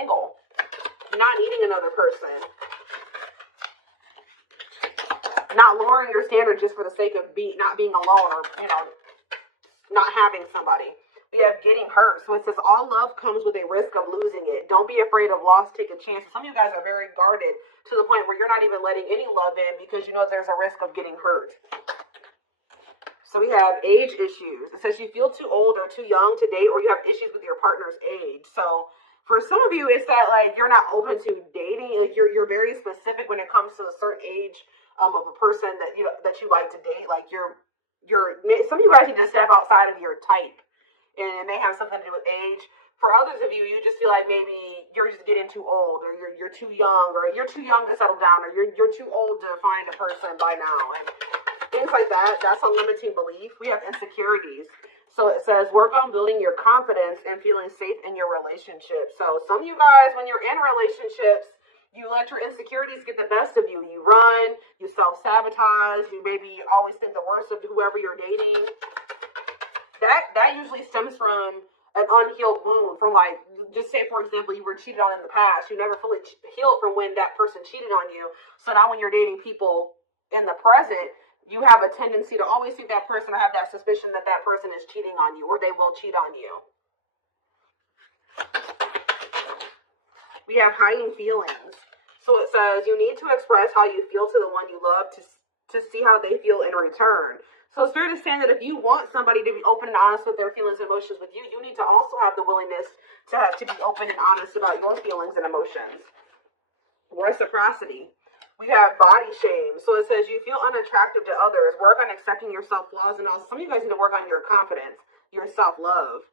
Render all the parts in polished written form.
single, not needing another person, not lowering your standards just for the sake of not being alone, or, you know, not having somebody. We have getting hurt. So it says all love comes with a risk of losing it. Don't be afraid of loss. Take a chance. Some of you guys are very guarded to the point where you're not even letting any love in because you know there's a risk of getting hurt. So we have age issues. It says you feel too old or too young to date, or you have issues with your partner's age. So for some of you, it's that like you're not open to dating. Like you're very specific when it comes to a certain age of a person that you like to date. Like you're some of you guys need to step outside of your type, and it may have something to do with age. For others of you, you just feel like maybe you're just getting too old, or you're too young, or you're too young to settle down, or you're too old to find a person by now, and things like that. That's a limiting belief. We have insecurities. So it says work on building your confidence and feeling safe in your relationship. So some of you guys, when you're in relationships, you let your insecurities get the best of you. You run, you self-sabotage, you maybe always think the worst of whoever you're dating. That usually stems from an unhealed wound, from like, just say for example, you were cheated on in the past. You never fully healed from when that person cheated on you. So now when you're dating people in the present, you have a tendency to always think that person, or have that suspicion that that person is cheating on you, or they will cheat on you. We have hiding feelings. So it says you need to express how you feel to the one you love to see how they feel in return. So it's fair to say that if you want somebody to be open and honest with their feelings and emotions with you, you need to also have the willingness to be open and honest about your feelings and emotions. Reciprocity. We have body shame. So it says you feel unattractive to others. Work on accepting yourself flaws, and also some of you guys need to work on your confidence, your self-love.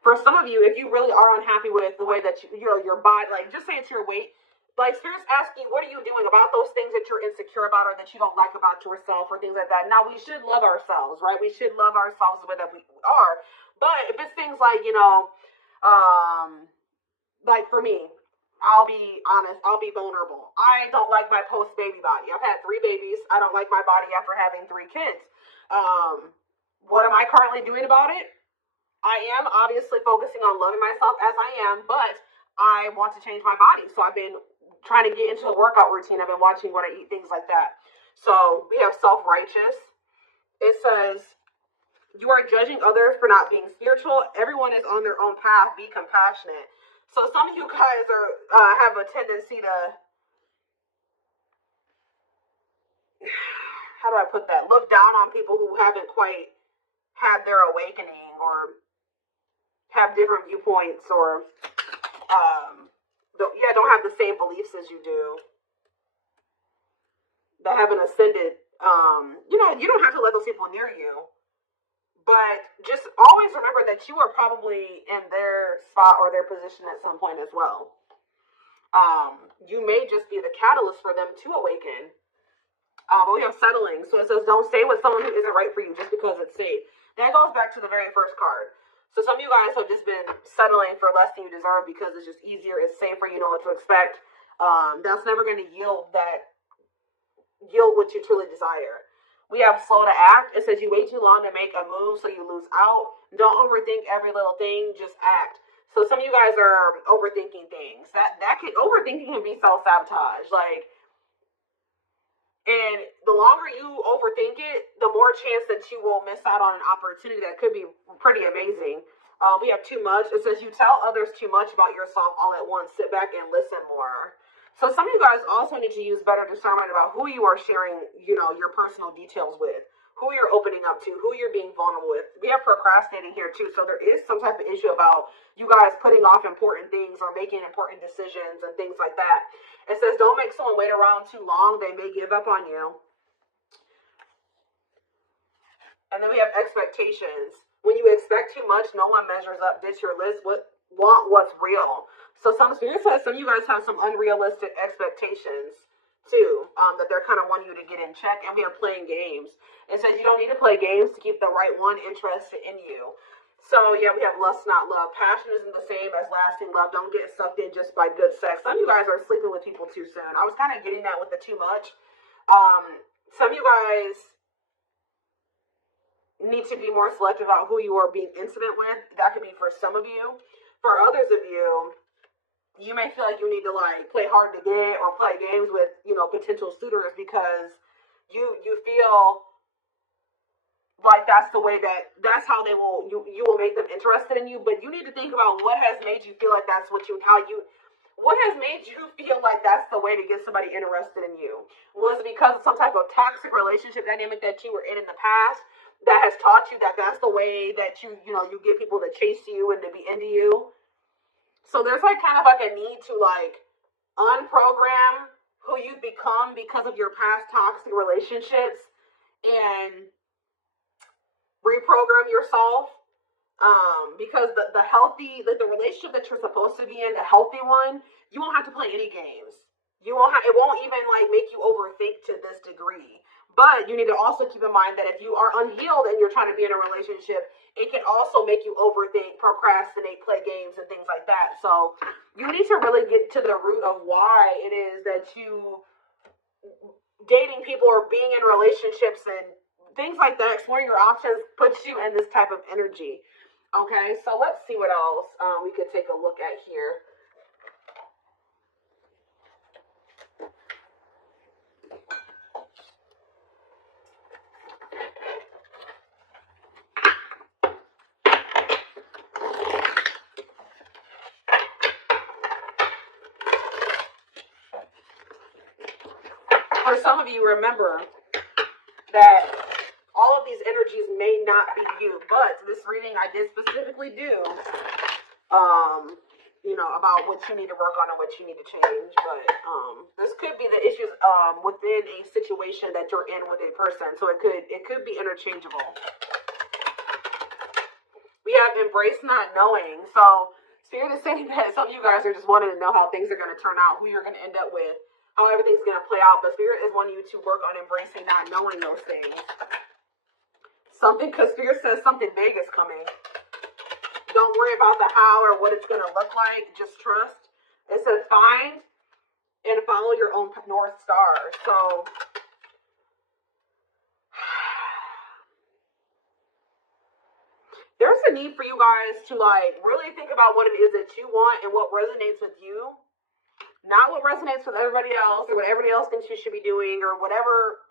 For some of you, if you really are unhappy with the way that your body, like just say it's your weight, like Spirit's asking, what are you doing about those things that you're insecure about, or that you don't like about yourself, or things like that. Now, we should love ourselves, right? We should love ourselves the way that we are. But if it's things like, like for me, I'll be honest, I'll be vulnerable. I don't like my post-baby body. I've had 3 babies. I don't like my body after having 3 kids. What am I currently doing about it? I am obviously focusing on loving myself as I am, but I want to change my body. So I've been trying to get into a workout routine. I've been watching what I eat, things like that. So we have self-righteous. It says, you are judging others for not being spiritual. Everyone is on their own path. Be compassionate. So some of you guys have a tendency to, how do I put that? Look down on people who haven't quite had their awakening, or have different viewpoints, or don't have the same beliefs as you do, that haven't ascended. You don't have to let those people near you, but just always remember that you are probably in their spot or their position at some point as well. You may just be the catalyst for them to awaken. But we have settling. So it says don't stay with someone who isn't right for you just because it's safe. That goes back to the very first card. So some of you guys have just been settling for less than you deserve because it's just easier, it's safer, you know what to expect. That's never going to yield what you truly desire. We have slow to act. It says you wait too long to make a move, so you lose out. Don't overthink every little thing, just act. So some of you guys are overthinking things. Overthinking can be self-sabotage. And the longer you overthink it, the more chance that you will miss out on an opportunity that could be pretty amazing. We have too much. It says you tell others too much about yourself all at once. Sit back and listen more. So some of you guys also need to use better discernment about who you are sharing, your personal details with, who you're opening up to, who you're being vulnerable with. We have procrastinating here too. So there is some type of issue about you guys putting off important things or making important decisions and things like that. It says don't make someone wait around too long. They may give up on you. And then we have expectations. When you expect too much, no one measures up. Ditch your list. Want what's real. So some Spirit says some of you guys have some unrealistic expectations too, that they're kind of wanting you to get in check. And we have playing games. It says you don't need to play games to keep the right one interested in you. So yeah, we have lust, not love. Passion isn't the same as lasting love. Don't get sucked in just by good sex. Some of you guys are sleeping with people too soon. I was kind of getting that with the too much. Some of you guys need to be more selective about who you are being intimate with. That could be for some of you. For others of you, you may feel like you need to like play hard to get or play games with, you know, potential suitors because you feel like that's the way that's how they will you will make them interested in you. But you need to think about what has made you feel like that's what what has made you feel like that's the way to get somebody interested in you? Was it because of some type of toxic relationship dynamic that you were in the past that has taught you that that's the way that you get people to chase you and to be into you? So there's like kind of like a need to like unprogram who you've become because of your past toxic relationships and reprogram yourself. Because the healthy, like the relationship that you're supposed to be in, the healthy one, you won't have to play any games. It won't even like make you overthink to this degree. But you need to also keep in mind that if you are unhealed and you're trying to be in a relationship, it can also make you overthink, procrastinate, play games, and things like that. So you need to really get to the root of why it is that you dating people or being in relationships and things like that, exploring your options puts you in this type of energy. Okay, so let's see what else we could take a look at here. For some of you, remember that all of these energies may not be you, but this reading I did specifically do, about what you need to work on and what you need to change. But this could be the issues within a situation that you're in with a person, so it could be interchangeable. We have embrace not knowing. So Spirit is saying that some of you guys are just wanting to know how things are going to turn out, who you're going to end up with, how everything's going to play out. But Spirit is wanting you to work on embracing not knowing those things. Because Spirit says something big is coming. Don't worry about the how or what it's going to look like. Just trust. It says find and follow your own North Star. So there's a need for you guys to like really think about what it is that you want and what resonates with you. Not what resonates with everybody else or what everybody else thinks you should be doing or whatever.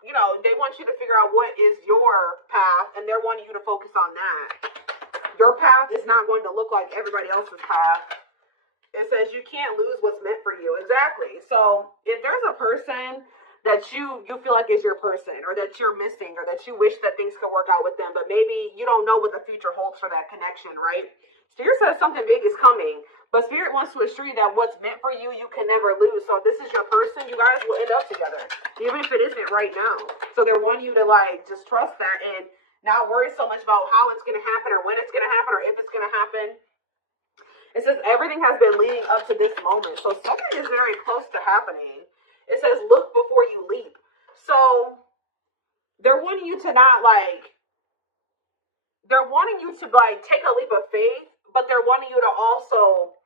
They want you to figure out what is your path and they're wanting you to focus on that. Your path is not going to look like everybody else's path. It says you can't lose what's meant for you. Exactly. So if there's a person that you feel like is your person or that you're missing or that you wish that things could work out with them, but maybe you don't know what the future holds for that connection, right? Spirit says something big is coming, but Spirit wants to assure you that what's meant for you, you can never lose. So if this is your person, you guys will end up together, even if it isn't right now. So they're wanting you to like just trust that and not worry so much about how it's going to happen or when it's going to happen or if it's going to happen. It says everything has been leading up to this moment. So something is very close to happening. It says look before you leap. So they're wanting you to not like, they're wanting you to like take a leap of faith, but they're wanting you to also,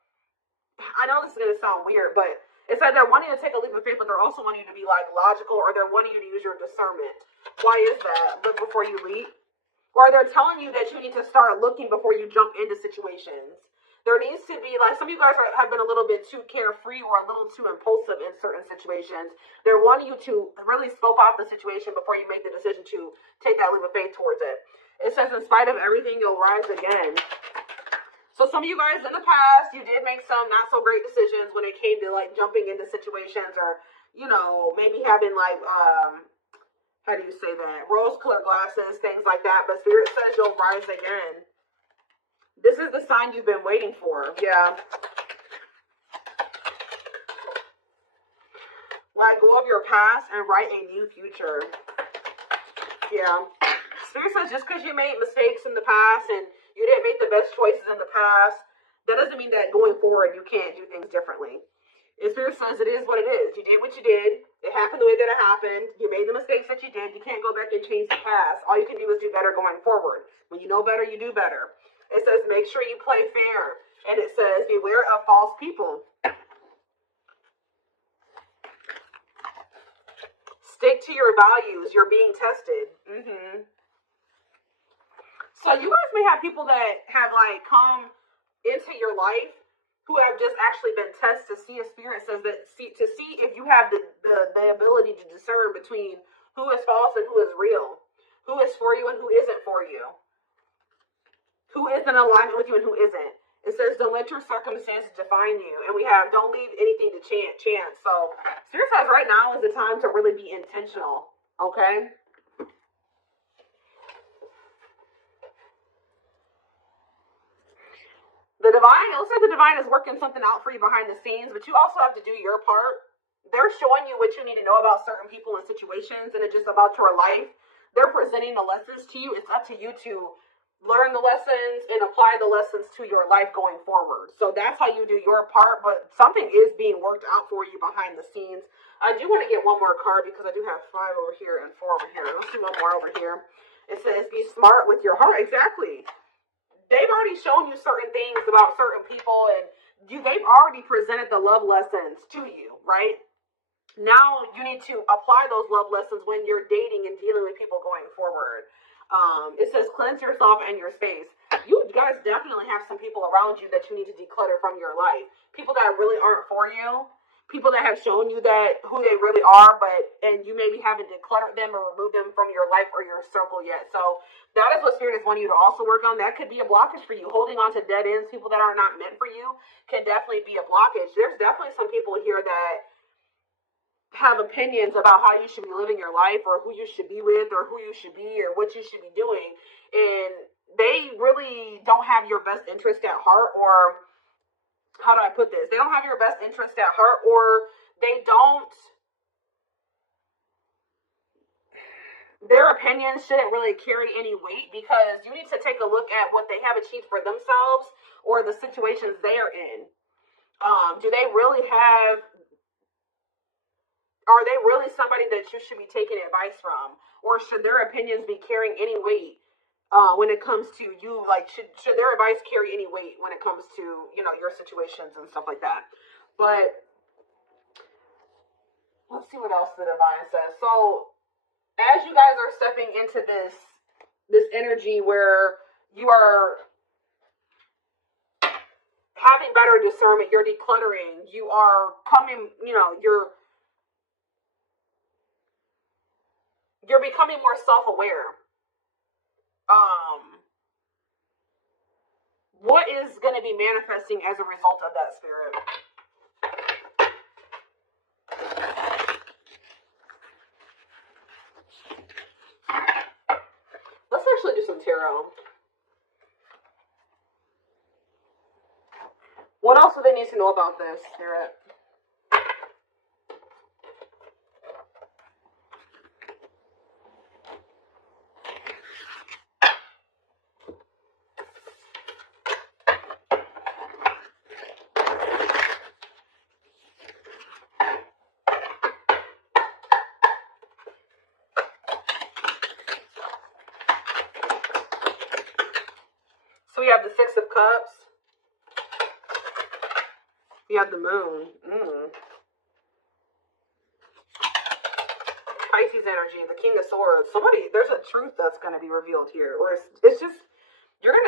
I know this is going to sound weird, but it's like they're wanting you to take a leap of faith, but they're also wanting you to be like logical or they're wanting you to use your discernment. Why is that? Look before you leap. Or they're telling you that you need to start looking before you jump into situations. There needs to be, like, some of you guys have been a little bit too carefree or a little too impulsive in certain situations. They're wanting you to really scope out the situation before you make the decision to take that leap of faith towards it. It says, in spite of everything, you'll rise again. So some of you guys in the past, you did make some not so great decisions when it came to, like, jumping into situations or, maybe having, like, how do you say that? Rose-colored glasses, things like that. But Spirit says you'll rise again. This is the sign you've been waiting for. Yeah. Let go of your past and write a new future. Yeah. Spirit says just because you made mistakes in the past and you didn't make the best choices in the past, that doesn't mean that going forward you can't do things differently. And Spirit says it is what it is. You did what you did. It happened the way that it happened. You made the mistakes that you did. You can't go back and change the past. All you can do is do better going forward. When you know better, you do better. It says make sure you play fair. And it says beware of false people. Stick to your values. You're being tested. So you guys may have people that have like come into your life who have just actually been tested to see if spirit says that to see if you have the ability to discern between who is false and who is real, who is for you and who isn't for you, who is in alignment with you and who isn't. It says don't let your circumstances define you, and we have don't leave anything to chance. So spirit says right now is the time to really be intentional. Okay. The divine, it looks like the divine is working something out for you behind the scenes, but you also have to do your part. They're showing you what you need to know about certain people and situations, and it's just about your life. They're presenting the lessons to you. It's up to you to learn the lessons and apply the lessons to your life going forward. So that's how you do your part, but something is being worked out for you behind the scenes. I do want to get one more card because I do have 5 over here and 4 over here. Let's do one more over here. It says, be smart with your heart. Exactly. They've already shown you certain things about certain people, and they've already presented the love lessons to you, right? Now you need to apply those love lessons when you're dating and dealing with people going forward. It says cleanse yourself and your space. You guys definitely have some people around you that you need to declutter from your life. People that really aren't for you. People that have shown you that who they really are, and you maybe haven't decluttered them or removed them from your life or your circle yet. So that is what spirit is wanting you to also work on. That could be a blockage for you. Holding on to dead ends, people that are not meant for you, can definitely be a blockage. There's definitely some people here that have opinions about how you should be living your life or who you should be with or who you should be or what you should be doing. And they really don't have your best interest at heart, or how do I put this? They don't have your best interest at heart, or their opinions shouldn't really carry any weight, because you need to take a look at what they have achieved for themselves or the situations they are in. Are they really somebody that you should be taking advice from? Or should their opinions be carrying any weight when it comes to you? Like, should their advice carry any weight when it comes to, your situations and stuff like that? But let's see what else the divine says. So as you guys are stepping into this energy where you are having better discernment, you're decluttering, you are coming, you're becoming more self-aware. What is going to be manifesting as a result of that, spirit? Let's actually do some tarot. What else do they need to know about this, spirit? So we have the 6 of Cups. We have the Moon. Pisces energy, the King of Swords. There's a truth that's going to be revealed here. Or it's just,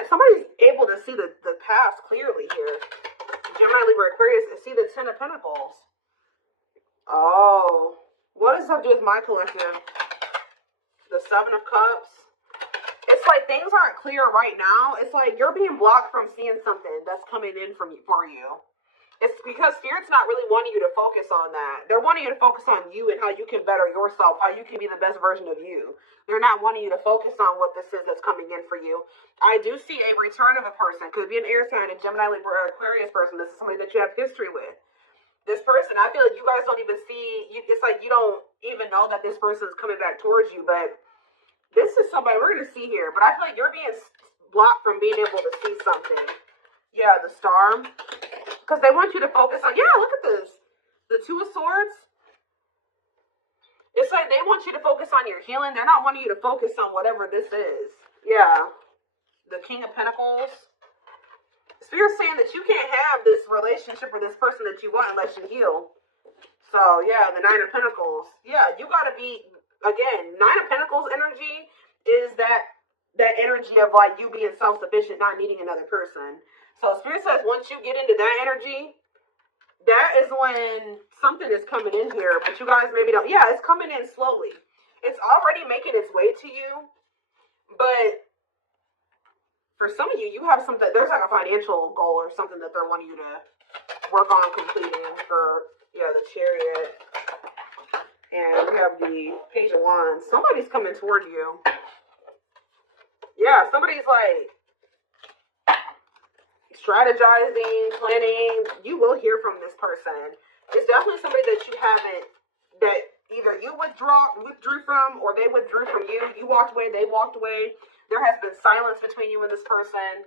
somebody's able to see the past clearly here. Gemini, Libra, Aquarius, see the 10 of Pentacles. Oh. What does that do with my collective? The 7 of Cups. It's like things aren't clear right now. It's like you're being blocked from seeing something that's coming in for you. It's because Spirit's not really wanting you to focus on that. They're wanting you to focus on you and how you can better yourself, how you can be the best version of you. They're not wanting you to focus on what this is that's coming in for you. I do see a return of a person. Could be an air sign, a Gemini, Libra, or Aquarius person. This is somebody that you have history with. This person, I feel like you guys don't even see, it's like you don't even know that this person is coming back towards you, but this is somebody we're going to see here. But I feel like you're being blocked from being able to see something. Yeah, the Star. Because they want you to focus on, look at this. The 2 of Swords. It's like they want you to focus on your healing. They're not wanting you to focus on whatever this is. Yeah. The King of Pentacles. Spirit's saying that you can't have this relationship or this person that you want unless you heal. So, yeah, the 9 of Pentacles. Yeah, you got to be, again, 9 of Pentacles energy is that that energy of like you being self-sufficient, not needing another person. So Spirit says once you get into that energy, that is when something is coming in here, but you guys maybe don't. Yeah, it's coming in slowly. It's already making its way to you, but for some of you, you have something, there's like a financial goal or something that they're wanting you to work on completing for, yeah, the Chariot. And we have the Page of Wands. Somebody's coming toward you. Yeah, somebody's like strategizing, planning. You will hear from this person. It's definitely somebody that you haven't, that either you withdrew from, or they withdrew from you. You walked away, they walked away. There has been silence between you and this person.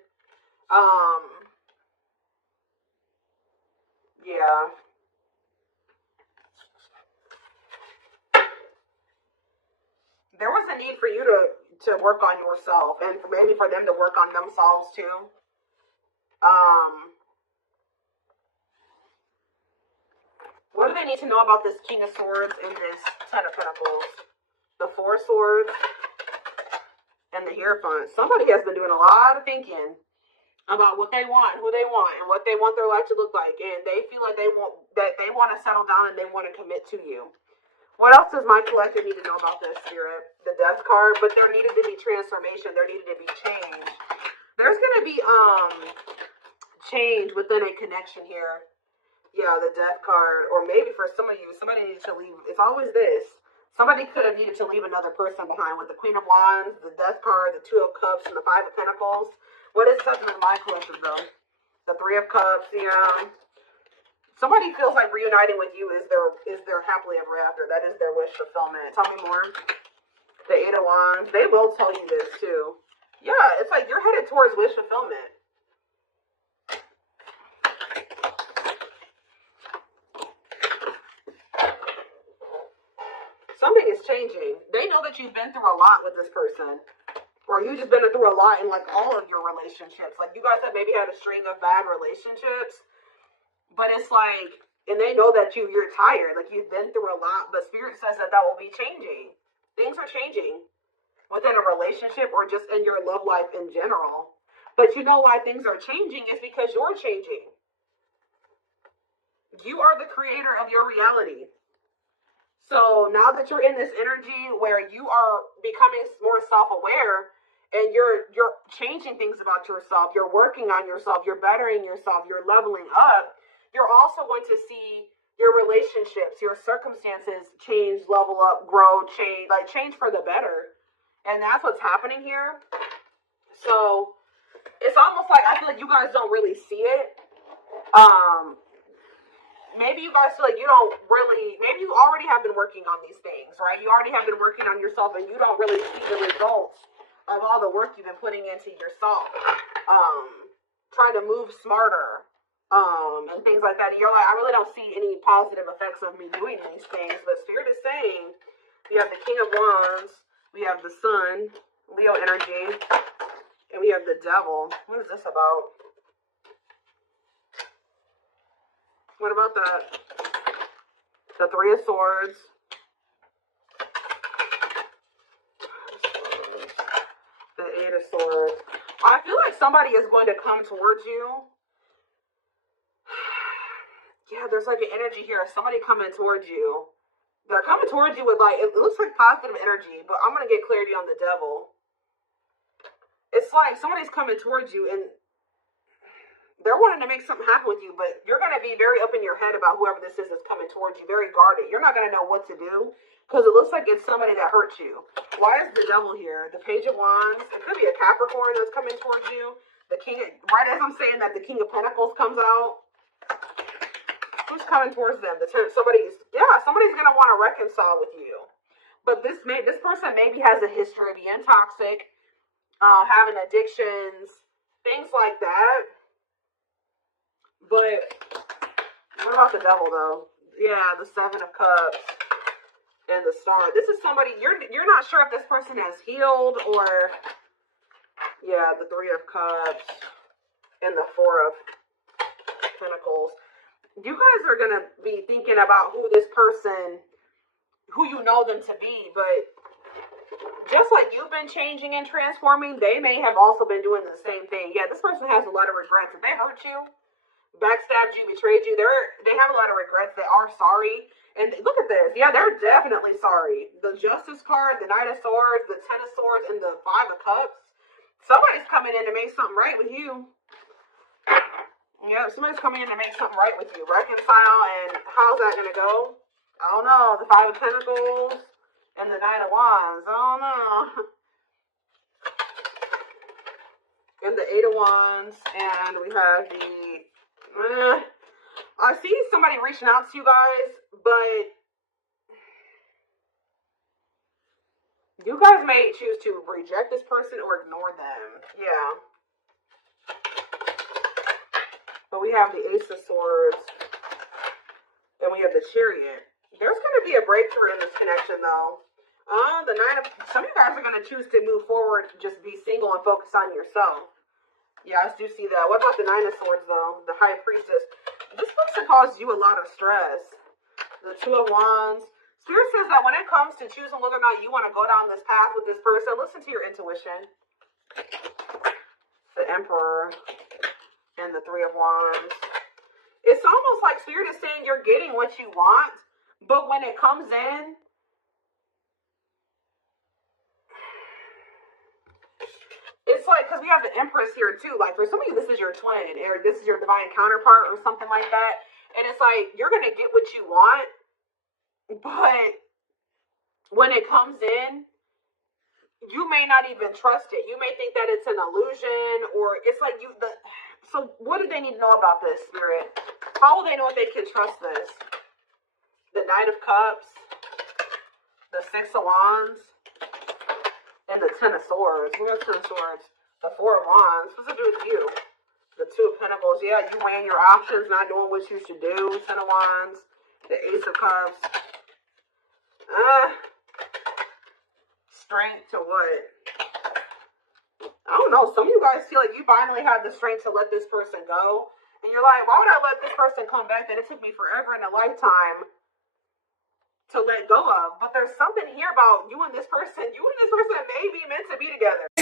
Yeah. There was a need for you to work on yourself, and maybe for them to work on themselves too. What do they need to know about this King of Swords and this Ten of Pentacles? The Four of Swords and the Hierophant. Somebody has been doing a lot of thinking about what they want, who they want, and what they want their life to look like, and they feel like they want to settle down and they want to commit to you. What else does my collective need to know about this, Spirit? The Death card, but there needed to be transformation. There needed to be change. There's going to be change within a connection here. Yeah, the Death card. Or maybe for some of you, somebody needed to leave. It's always this. Somebody could have needed to leave another person behind with the Queen of Wands, the Death card, the Two of Cups, and the Five of Pentacles. What is happening in my collective, though? The Three of Cups, yeah. Somebody feels like reuniting with you is their happily ever after. That is their wish fulfillment. Tell me more. The Eight of Wands. They will tell you this too. Yeah, it's like you're headed towards wish fulfillment. Something is changing. They know that you've been through a lot with this person. Or you just been through a lot in like all of your relationships. Like you guys have maybe had a string of bad relationships. But it's like, and they know that you're tired, like you've been through a lot, but Spirit says that will be changing. Things are changing within a relationship or just in your love life in general. But you know why things are changing is because you're changing. You are the creator of your reality. So now that you're in this energy where you are becoming more self-aware and you're changing things about yourself, you're working on yourself, you're bettering yourself, you're leveling up, you're also going to see your relationships, your circumstances change, level up, grow, change for the better. And that's what's happening here. So it's almost like I feel like you guys don't really see it. Maybe you guys feel like you don't really, maybe you already have been working on these things, right? You already have been working on yourself and you don't really see the results of all the work you've been putting into yourself. Trying to move smarter. And things like that. And you're like, I really don't see any positive effects of me doing these things. But Spirit is saying, we have the King of Wands, we have the Sun, Leo energy, and we have the Devil. What is this about? What about that? The Three of Swords. The Eight of Swords. I feel like somebody is going to come towards you. Yeah, there's like an energy here. Somebody coming towards you. They're coming towards you with like, it looks like positive energy, but I'm going to get clarity on the Devil. It's like somebody's coming towards you and they're wanting to make something happen with you, but you're going to be very up in your head about whoever this is that's coming towards you, very guarded. You're not going to know what to do because it looks like it's somebody that hurt you. Why is the Devil here? The Page of Wands. It could be a Capricorn that's coming towards you. The King, right as I'm saying that, the King of Pentacles comes out. Who's coming towards them? Somebody's going to want to reconcile with you. But this person maybe has a history of being toxic, having addictions, things like that. But what about the Devil, though? Yeah, the Seven of Cups and the Star. This is somebody, you're not sure if this person has healed or, yeah, the Three of Cups and the Four of Pentacles. You guys are going to be thinking about who this person, who you know them to be, but just like you've been changing and transforming, they may have also been doing the same thing. Yeah, this person has a lot of regrets. If they hurt you, backstabbed you, betrayed you, they have a lot of regrets. They are sorry. And look at this. Yeah, they're definitely sorry. The Justice card, the Knight of Swords, the Ten of Swords, and the Five of Cups. Somebody's coming in to make something right with you. Yeah, somebody's coming in to make something right with you. Reconcile, and how's that going to go? I don't know. The Five of Pentacles and the Knight of Wands. I don't know. And the Eight of Wands. And we have the... I see somebody reaching out to you guys, but you guys may choose to reject this person or ignore them. Yeah. But we have the Ace of Swords. And we have the Chariot. There's going to be a breakthrough in this connection, though. Some of you guys are going to choose to move forward, just be single and focus on yourself. Yeah, I do see that. What about the Nine of Swords, though? The High Priestess. This person causes you a lot of stress. The Two of Wands. Spirit says that when it comes to choosing whether or not you want to go down this path with this person, listen to your intuition. The Emperor and the Three of Wands. It's almost like Spirit is saying you're getting what you want, but when it comes in, it's like, because we have the Empress here too. Like, for some of you, this is your twin, or this is your divine counterpart, or something like that. And it's like, you're going to get what you want, but when it comes in, you may not even trust it. You may think that it's an illusion, or it's like so what do they need to know about this, Spirit? How will they know if they can trust this? The Knight of Cups, the Six of Wands, and the Ten of Swords. Who has Ten of Swords? The Four of Wands. What's it do with you? The Two of Pentacles. Yeah, you weighing your options, not doing what you should do. Ten of Wands. The Ace of Cups. Strength to what? I don't know. Some of you guys feel like you finally have the strength to let this person go. And you're like, why would I let this person come back that it took me forever in a lifetime to let go of? But there's something here about you and this person. You and this person may be meant to be together.